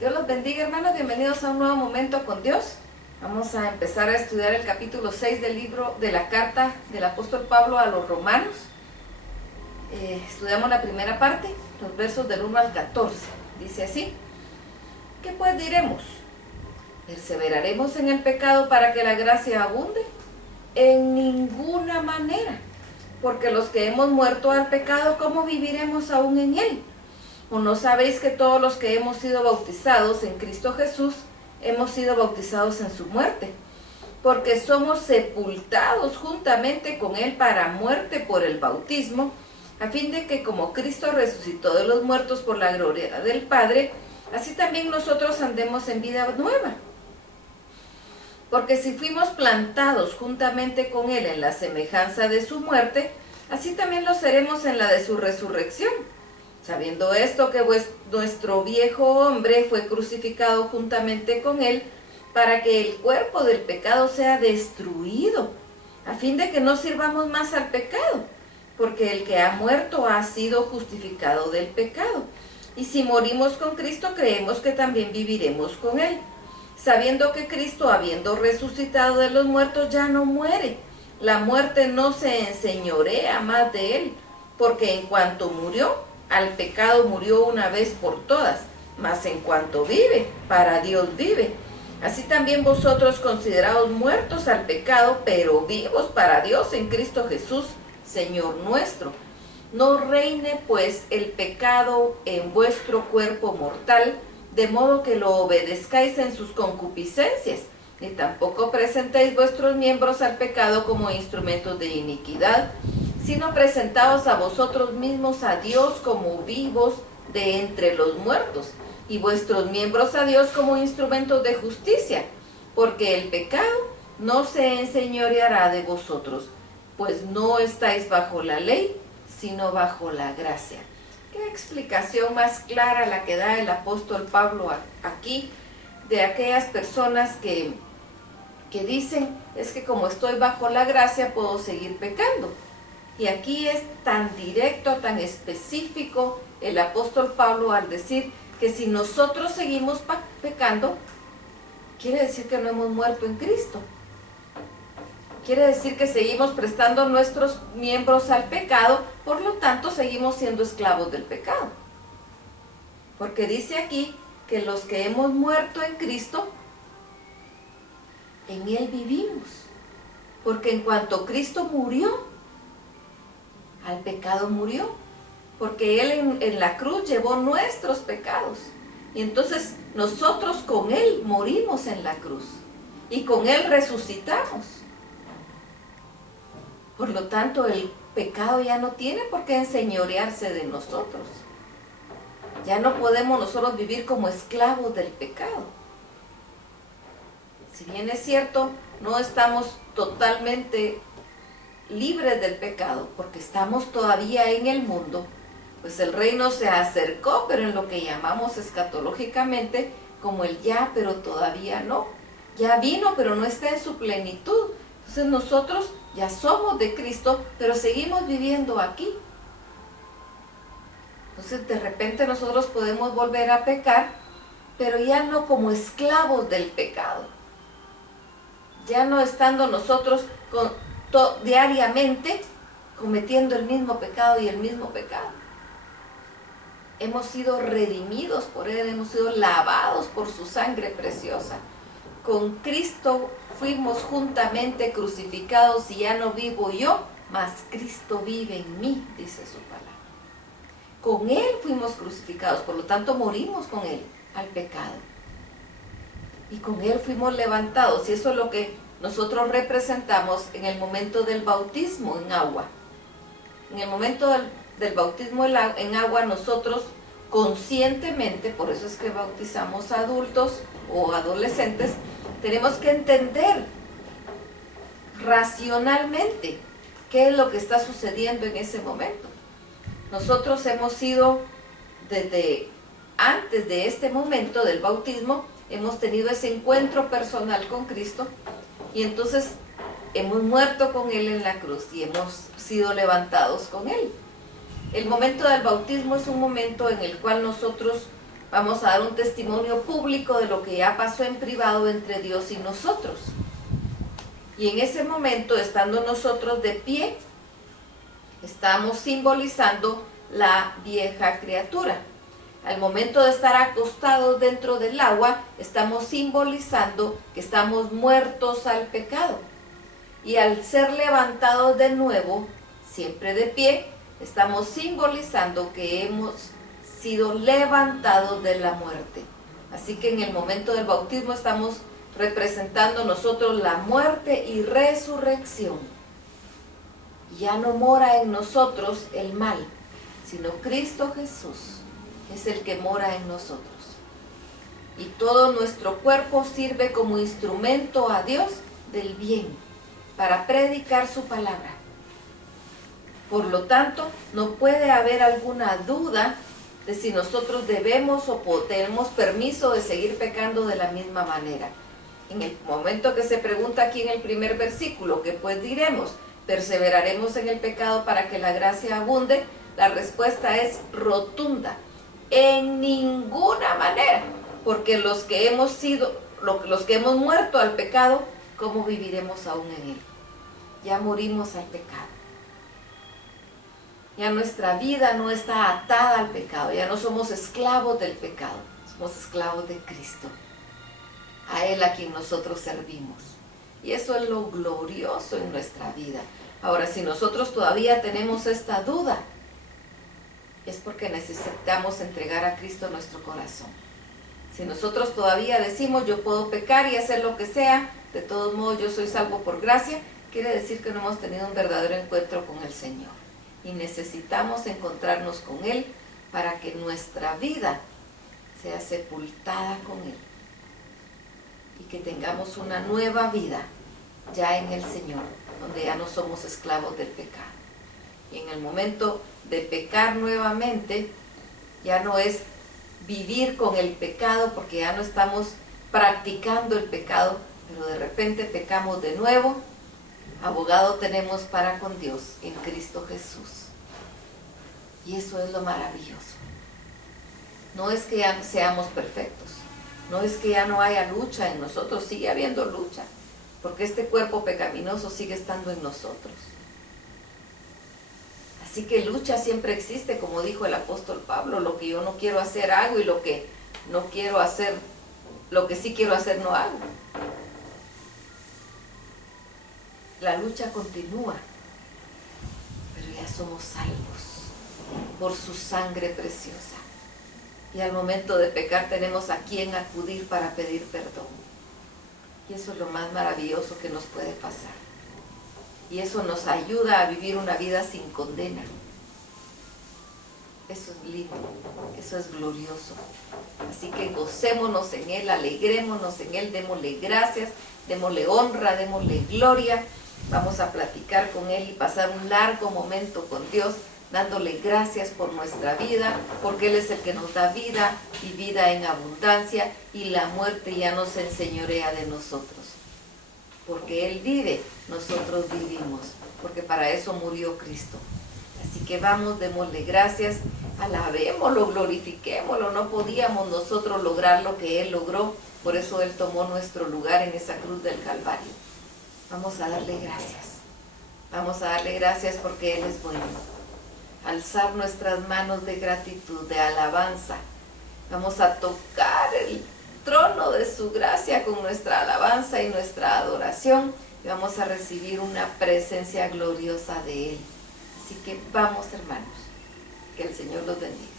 Dios los bendiga, hermanos, bienvenidos a un nuevo momento con Dios. Vamos a empezar a estudiar el capítulo 6 del libro de la carta del apóstol Pablo a los romanos. Estudiamos la primera parte, los versos del 1 al 14. Dice así: ¿qué pues diremos? ¿Perseveraremos en el pecado para que la gracia abunde? En ninguna manera, porque los que hemos muerto al pecado, ¿cómo viviremos aún en él? ¿O no sabéis que todos los que hemos sido bautizados en Cristo Jesús, hemos sido bautizados en su muerte? Porque somos sepultados juntamente con él para muerte por el bautismo, a fin de que como Cristo resucitó de los muertos por la gloria del Padre, así también nosotros andemos en vida nueva. Porque si fuimos plantados juntamente con él en la semejanza de su muerte, así también lo seremos en la de su resurrección. Sabiendo esto, que nuestro viejo hombre fue crucificado juntamente con él, para que el cuerpo del pecado sea destruido, a fin de que no sirvamos más al pecado, porque el que ha muerto ha sido justificado del pecado. Y si morimos con Cristo, creemos que también viviremos con él, sabiendo que Cristo, habiendo resucitado de los muertos, ya no muere. La muerte no se enseñorea más de él, porque en cuanto murió, al pecado murió una vez por todas, mas en cuanto vive, para Dios vive. Así también vosotros, consideraos muertos al pecado, pero vivos para Dios en Cristo Jesús, Señor nuestro. No reine pues el pecado en vuestro cuerpo mortal, de modo que lo obedezcáis en sus concupiscencias, ni tampoco presentéis vuestros miembros al pecado como instrumentos de iniquidad, sino presentaos a vosotros mismos a Dios como vivos de entre los muertos, y vuestros miembros a Dios como instrumentos de justicia, porque el pecado no se enseñoreará de vosotros, pues no estáis bajo la ley, sino bajo la gracia. Qué explicación más clara la que da el apóstol Pablo aquí, de aquellas personas que dicen, es que como estoy bajo la gracia puedo seguir pecando. Y aquí es tan directo, tan específico el apóstol Pablo al decir que si nosotros seguimos pecando, quiere decir que no hemos muerto en Cristo. Quiere decir que seguimos prestando nuestros miembros al pecado, por lo tanto seguimos siendo esclavos del pecado. Porque dice aquí que los que hemos muerto en Cristo, en él vivimos. Porque en cuanto Cristo murió, al pecado murió, porque él en la cruz llevó nuestros pecados, y entonces nosotros con él morimos en la cruz, y con él resucitamos. Por lo tanto, el pecado ya no tiene por qué enseñorearse de nosotros. Ya no podemos nosotros vivir como esclavos del pecado. Si bien es cierto, no estamos totalmente libres del pecado, porque estamos todavía en el mundo, pues el reino se acercó, pero en lo que llamamos escatológicamente como el ya, pero todavía no. Ya vino, pero no está en su plenitud. Entonces nosotros ya somos de Cristo, pero seguimos viviendo aquí. Entonces de repente nosotros podemos volver a pecar, pero ya no como esclavos del pecado. Ya no estando nosotros diariamente cometiendo el mismo pecado y el mismo pecado. Hemos sido redimidos por él, hemos sido lavados por su sangre preciosa. Con Cristo fuimos juntamente crucificados, y ya no vivo yo, mas Cristo vive en mí, dice su palabra. Con él fuimos crucificados, por lo tanto morimos con él al pecado. Y con él fuimos levantados, y eso es lo que nosotros representamos en el momento del bautismo en agua. En el momento del bautismo en agua, nosotros conscientemente, por eso es que bautizamos a adultos o adolescentes, tenemos que entender racionalmente qué es lo que está sucediendo en ese momento. Nosotros hemos sido, desde antes de este momento del bautismo, hemos tenido ese encuentro personal con Cristo, y entonces hemos muerto con él en la cruz y hemos sido levantados con él. El momento del bautismo es un momento en el cual nosotros vamos a dar un testimonio público de lo que ya pasó en privado entre Dios y nosotros. Y en ese momento, estando nosotros de pie, estamos simbolizando la vieja criatura. Al momento de estar acostados dentro del agua, estamos simbolizando que estamos muertos al pecado. Y al ser levantados de nuevo, siempre de pie, estamos simbolizando que hemos sido levantados de la muerte. Así que en el momento del bautismo estamos representando nosotros la muerte y resurrección. Ya no mora en nosotros el mal, sino Cristo Jesús es el que mora en nosotros. Y todo nuestro cuerpo sirve como instrumento a Dios del bien, para predicar su palabra. Por lo tanto, no puede haber alguna duda de si nosotros debemos o tenemos permiso de seguir pecando de la misma manera. En el momento que se pregunta aquí en el primer versículo, ¿qué pues diremos? ¿Perseveraremos en el pecado para que la gracia abunde? La respuesta es rotunda. En ninguna manera, porque los que hemos muerto al pecado, ¿cómo viviremos aún en él? Ya morimos al pecado. Ya nuestra vida no está atada al pecado, ya no somos esclavos del pecado, somos esclavos de Cristo, a Él a quien nosotros servimos. Y eso es lo glorioso en nuestra vida. Ahora, si nosotros todavía tenemos esta duda, es porque necesitamos entregar a Cristo nuestro corazón. Si nosotros todavía decimos, yo puedo pecar y hacer lo que sea, de todos modos yo soy salvo por gracia, quiere decir que no hemos tenido un verdadero encuentro con el Señor. Y necesitamos encontrarnos con Él para que nuestra vida sea sepultada con Él. Y que tengamos una nueva vida ya en el Señor, donde ya no somos esclavos del pecado. Y en el momento de pecar nuevamente, ya no es vivir con el pecado, porque ya no estamos practicando el pecado, pero de repente pecamos de nuevo. Abogado tenemos para con Dios en Cristo Jesús. Y eso es lo maravilloso. No es que ya seamos perfectos, no es que ya no haya lucha en nosotros, sigue habiendo lucha, porque este cuerpo pecaminoso sigue estando en nosotros. Así que lucha siempre existe, como dijo el apóstol Pablo, lo que yo no quiero hacer hago y lo que no quiero hacer, lo que sí quiero hacer no hago. La lucha continúa, pero ya somos salvos por su sangre preciosa. Y al momento de pecar tenemos a quien acudir para pedir perdón. Y eso es lo más maravilloso que nos puede pasar. Y eso nos ayuda a vivir una vida sin condena. Eso es lindo, eso es glorioso. Así que gocémonos en Él, alegrémonos en Él, démosle gracias, démosle honra, démosle gloria. Vamos a platicar con Él y pasar un largo momento con Dios, dándole gracias por nuestra vida, porque Él es el que nos da vida y vida en abundancia, y la muerte ya no se enseñorea de nosotros. Porque Él vive, nosotros vivimos, porque para eso murió Cristo. Así que vamos, démosle gracias, alabémoslo, glorifiquémoslo. No podíamos nosotros lograr lo que Él logró, por eso Él tomó nuestro lugar en esa cruz del Calvario. Vamos a darle gracias. Vamos a darle gracias porque Él es bueno. Alzar nuestras manos de gratitud, de alabanza. Vamos a tocar el trono de su gracia con nuestra alabanza y nuestra adoración. Y vamos a recibir una presencia gloriosa de Él. Así que vamos, hermanos. Que el Señor los bendiga.